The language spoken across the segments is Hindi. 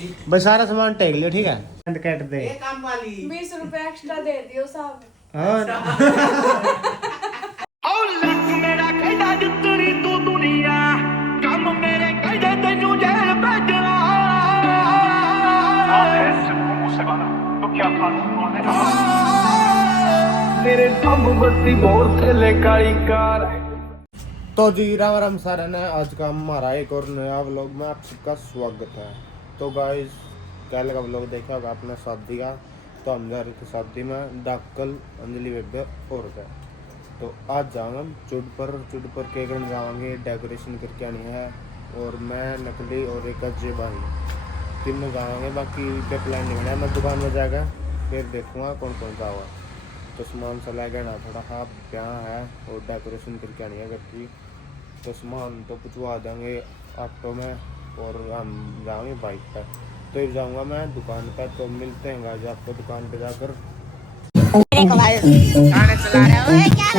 भाई सारा सामान टेक लियो ठीक है। कैट दे काम वाली 20 रुपए एक्स्ट्रा दे दियो साहब। मेरे दम बत्ती बहुत ले काली कार। तो जी राम राम सारा ने आज का हमारा एक और नया व्लॉग में आप सबका स्वागत है। तो गाइस कल का व्लॉग देखा होगा आपने शादी का, तो हम जा रहे थे शादी में डाकल अंजलि बेबे और का। तो आज जाएंगे हम चुड पर के घर जाएंगे, डेकोरेशन करके आनी है। और मैं नकली और एक अजय भाई तीनों जाएंगे। बाकी पे प्लान नहीं बना, मैं दुकान में जाएगा फिर देखूँगा कौन कौन सा हुआ। तो सामान सा लाएगा ना थोड़ा हाँ ब्याह है और डेकोरेशन करके आनी है घर की। तो सामान तो पुचवा देंगे ऑटो में और हम जाएंगे बाइक पर। तो फिर जाऊंगा मैं दुकान पर। तो मिलते हैं गाइस आपको दुकान पे जाकर। गाने चला रहे हो क्या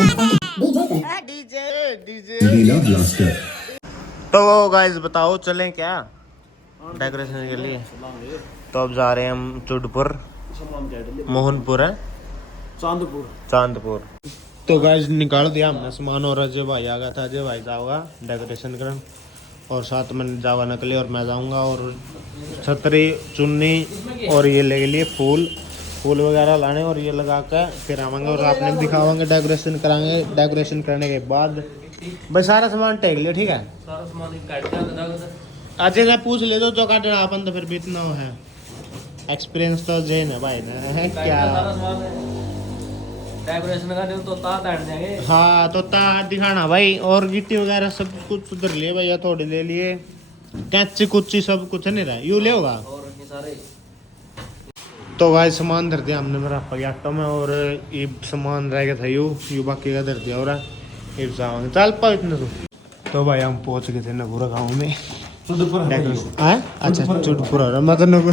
डीजे। तो गाइस बताओ चलें क्या डेकोरेशन के लिए। तो अब जा रहे हैं हम चुडपुर, मोहनपुर है चांदपुर। तो गाइस निकाल दिया हमने सामान और अजय भाई आ गया था। अजय भाई जाओगा डेकोरेशन करने और साथ में जावा नकली और मैं जाऊंगा। और छतरी चुन्नी और ये ले लिए फूल वगैरह लाने और ये लगा के फिर आवांगे और आपने दिखावांगे डेकोरेशन कराएंगे। डेकोरेशन करने के बाद भाई सारा सामान टेक लियो ठीक है। सारा सामान अजय ने पूछ ले दो जो काटना अपन तो फिर भी इतना है एक्सपीरियंस तो जैन है भाई ने क्या डेकोरेशन का तो तार डाल देंगे। हाँ तो तार दिखाना भाई। और गिट्टी वगैरह सब कुछ उधर लिए भैया, थोड़ी ले लिए, कैंची कुच्ची सब कुछ नहीं रहा यू ले होगा। और ये सारे तो भाई सामान धर दिया हमने मेरा पगैटो में और ये सामान रह गया था यू बाकी का धर दिया और ये जाओगे चल पाओ इतने तो भाई हम पहुंच गए थे नगुरा गाँव में। अच्छा चुटपुर मतलब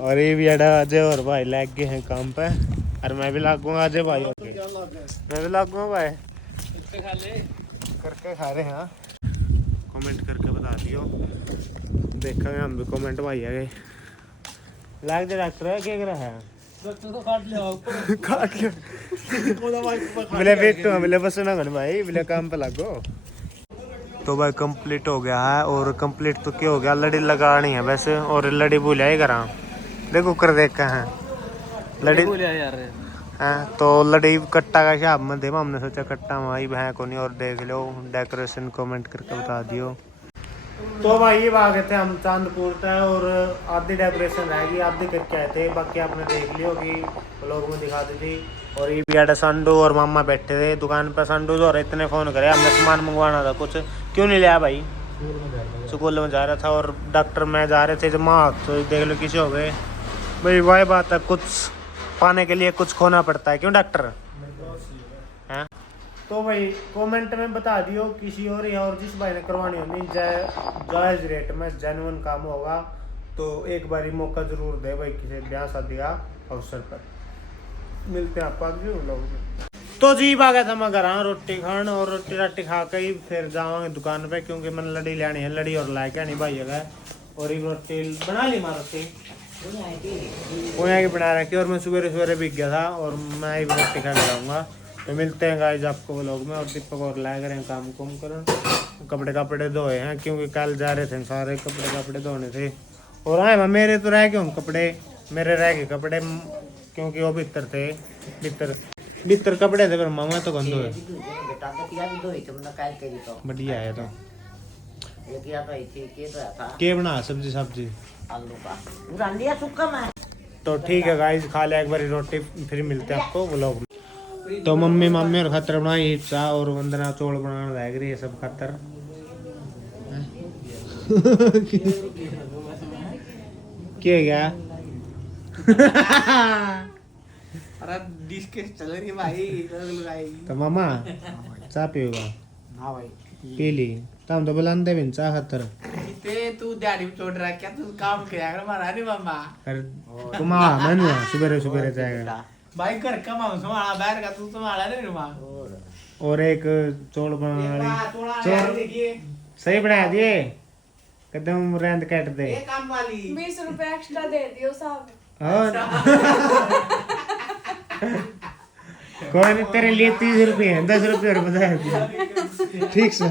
और ये भी अजय और भाई लग गए हैं काम पे। और मैं भी लागूंगा अजय भाई और मैं भी लागूंगा भाई करके खा रहे हैं। कमेंट करके बता दियो, देखेंगे हम भी कमेंट भाई है लाग दे डॉक्टर है क्या कर रहा है तो काट ले काट लिया मिले बेटो मिले बस ना कर भाई मिले काम पे लागो। तो भाई कंप्लीट हो गया है और कंप्लीट तो क्या हो गया, लड़ी लगानी है वैसे और लड़ी भूल आई करा देखो कर देख का है लड़ी यार। हाँ तो लड़ी कट्टा का हिसाब में दे हमने सोचा कट्टा भाई भैं को नहीं। और देख लो डेकोरेशन कमेंट करके बता दियो। तो भाई ये आ गए थे हम चांदपुर तक और आधी डेकोरेशन रहेगी आधी करके आए थे। बाकी आपने देख लियो कि लोग में दिखा दी थी। और ये भी संडू और मामा बैठे थे दुकान पर। संडू जो इतने फ़ोन करे हमने सामान मंगवाना था कुछ क्यों नहीं लिया भाई, स्कूल में जा रहा था और डॉक्टर में जा रहे थे। जमा तो देख लो किसी हो गए भाई। वही बात है कुछ पाने के लिए कुछ खोना पड़ता है क्यों डॉक्टर हैं। तो भाई कमेंट में बता दियो किसी और या और जिस भाई ने करवानी होनी जायज़ रेट में जेन्युइन काम होगा तो एक बारी मौका जरूर दे भाई किसी ब्याह शादी का अवसर पर। मिलते हैं आप आगे लोग। तो जी आ गया था मैं घर रोटी खान और रोटी राटी खा के ही फिर जावांगे दुकान पे क्योंकि मैंने लड़ी लेनी है। लड़ी और ला के नहीं भाई है और एक रोटी बना ली मार रोटी की बना रखी और मैं सवेरे बिक गया था और मैं एक रोटी खा के जाऊँगा। तो मिलते हैं गाइस आपको व्लॉग में। और दीपक और लाए करें काम करें कपड़े धोए हैं क्योंकि कल जा रहे थे सारे कपड़े धोने थे। और आए मेरे तो रह गए कपड़े मेरे रह गए कपड़े क्योंकि वो भीतर कपड़े थे पर मामा तो गंदो है बढ़िया है। तो क्या बना सब्जी तो ठीक है गाइस खा लिया एक बार रोटी फिर मिलते हैं आपको व्लॉग में। तो मम्मी और खातर बनाई चाह और वंदना चौल बनाना रह गई ये सब खातर। क्या गया अरे डिश के चल रही भाई तो मामा चाह पिएगा हाँ भाई पी ली तो हम तो बुलाते भी चाह खातर। तू दिहाड़ी में छोड़ रहा क्या तू काम किया कर मारा नहीं मामा। अरे तुम आ मैं सुबह जाएगा भाई घर का मामा संभाला बाहर का तू संभाला नहीं रुमा और एक चौल बनाने वाली सही बना दिए कदम रेंद काट दे 20 रुपए एक्स्ट्रा दे दियो साहब। और कोई नहीं तेरे लिए 30 रुपए हैं 10 रुपए और बता दिया ठीक से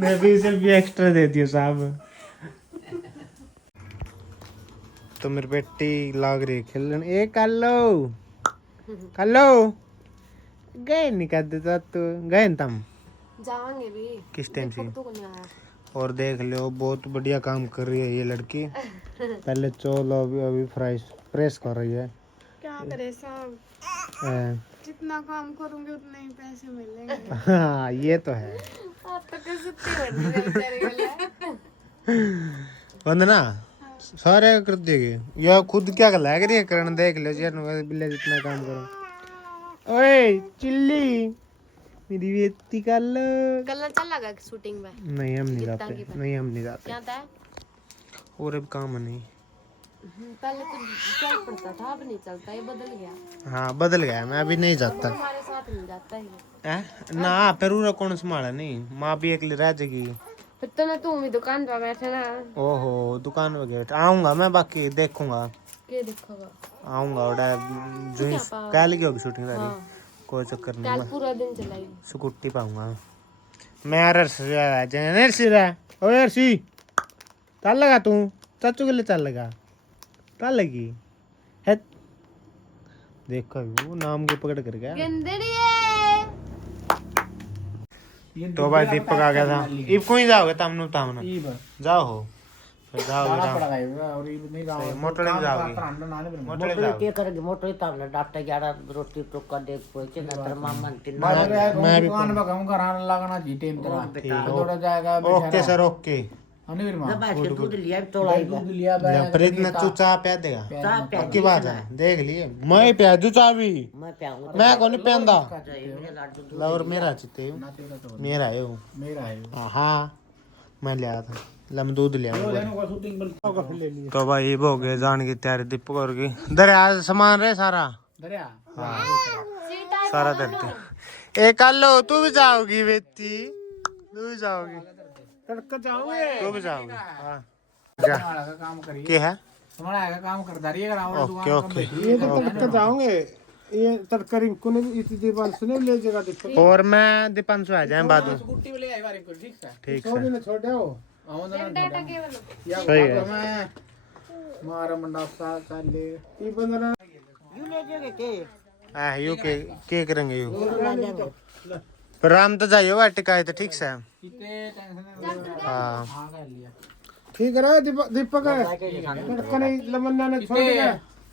मैं 20 रुपये एक्स्ट्रा दे दियो साहब। तो मेरी बेटी लाग रही खेलने ए कल्लो गए नहीं कर देता तू गए न तुम जाएंगे भी किस टाइम से तो नहीं आया। और देख लो बहुत बढ़िया काम कर रही है ये लड़की पहले चौल अभी फ्राई प्रेस कर रही है। क्या करे साहब जितना काम करूंगी उतने ही पैसे मिलेंगे। हाँ ये तो है आप तो कैसे बेचारे वंदना सारे कर देगी या खुद क्या कर रही है करण देख लो यार बिल्ले जितना काम करो। ओए चिल्ली मेरी बेटी कल चल लगा शूटिंग में। नहीं हम नहीं जाते नहीं हम नहीं जाते क्या था और अब काम नहीं पहले तो चल पड़ता था अब नहीं चलता ये बदल गया। हाँ बदल गया मैं अभी नहीं जाता हमारे साथ नहीं जाता है ना पेरूरा कौन संभाला नहीं माँ भी अकेली रह जाएगी फिर तो ना तू भी दुकान पर बैठे ना। ओहो दुकान वगैरह आऊंगा मैं बाकी देखूंगा क्या देखोगा आऊंगा और जूस क्या लगी होगी शूटिंग सारी कोई चक्कर नहीं कल पूरा दिन चलाई स्कूटी पाऊंगा मैं अर्सी चल लगा तू चाचू के लिए चल लगा चल लगी है देखो वो नाम के पकड़ कर गया। तो भाई दीपक आ गया था इब कोई जाओगे तमनु तामना जाओ हो फिर जाओगे मोटर में जाओगे मोटर में जाओगे करेंगे मोटर ताब ना डाटा 11 रोटी तो कर दे पहुंचे ना तर मामा तीन मैं भी दुकान पे कहूं घर आने लगना जी टाइम तेरा थोड़ा जाएगा ओके सर ओके अनिवीर मां दूध लिया तोड़ा दूध लिया बैग प्रीत ने तू चाय पिया देगा चा पे की बात है देख लिए मैं पिया दूं चाय भी मैं प्याऊंगा मैं कौन नहीं पियांदा मेरे लाडू लवर मेरा चिते मेरा है वो मेरा है हाँ मैं लिया था लम दूध लिया का शूटिंग बल ले लिया तो भाई हो गए जान की तैयारी दीपक और की दरिया सामान रहे सारा दरिया सारा धरती एक लो तू भी जाओगी बेटी तू भी जाओगी तड़का जाओगे तू भी जाओगी हाँ हमारा का काम करिए क्या है हमारा का काम करता रहिएगा रावण ओके ओके ये तो तड़का जाओगे ये तड़करी को ने इतनी दीवार सुने ले जगह देखो और मैं दीपांशु आ जाए बाद में स्कूटी में ले आई बारी को ठीक है ठीक छोड़ है ने छोड़ दो या सही है मैं मारा मंडा सा चले ये बंदना यू ले जोगे के हाँ यू के करेंगे यू पर राम तो जाइयो वाटिका है तो ठीक से इतने टेंशन हाँ हां कर लिया ठीक है दीपक तड़का नहीं लमन्ना ने छोड़ दिया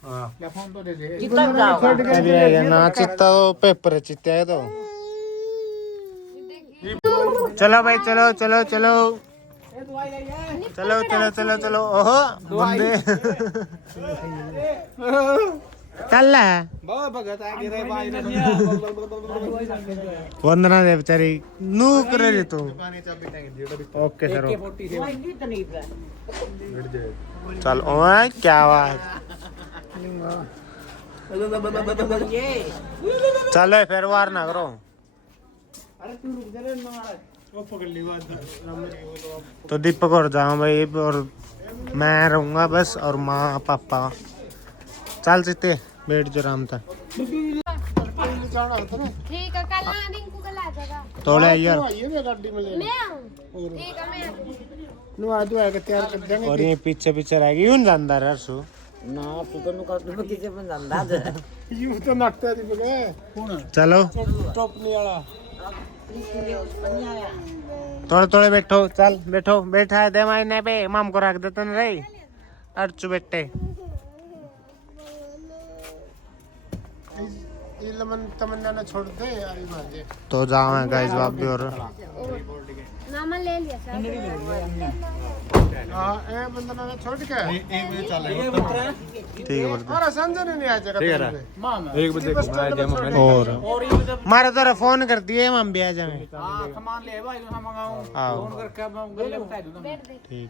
हाँ ले फोन तो दे दे कितना जाओ अभी आ गया ना चित्ता तो पेपर चित्ता है तो चलो भाई चलो चलो चलो चलो चलो चलो चलो ओहो बंदे चल बहुत भगत आ गिरे भाई वंदना दे बेचारी नू करे रे तू ओके सर चल ओए क्या बात चलो फिर वार ना करो तो दीपक और जाऊँ भाई और मैं रहूंगा बस और माँ पापा चल सीते बैठ जो आराम था ठीक है कल रिंकू कल आ जाएगा थोड़ा यार मैं आऊं ठीक है मैं नुआ दुआ के तैयार कर देंगे और ये पीछे पीछे रह गई यूं जानदा है हर्षु ना तू तो नु कर किसे बन अंदाज यूं तो नकता दीपक कौन चलो टोपनी वाला थोड़े थोड़े बैठो चल बैठो बैठा है दे मायने पे माम को रख देते न रे अर्चु बेटे ये लमन तमन्ना ने छोड़ दे अभी मार दे तो जाओ है गाइस आप भी और नामा ले लिया सर हां ए बंदना ने छोड़ के एक बजे चल ठीक है बोलते अरे संजय ने आ जाएगा ठीक है मां एक बजे और मारे तरह फोन कर दिए हम भी आ जाएंगे हां सामान ले भाई हम मंगाऊं आओ फोन करके मैं गले बता दूंगा ठीक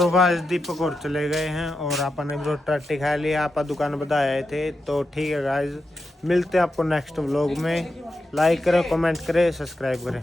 तो गाइस दीपक और चले गए हैं और अपन ने रोटी खा लिया। आप दुकान बताए थे तो ठीक है गाइस, मिलते हैं आपको नेक्स्ट व्लॉग में। लाइक करें, कमेंट करें, सब्सक्राइब करें।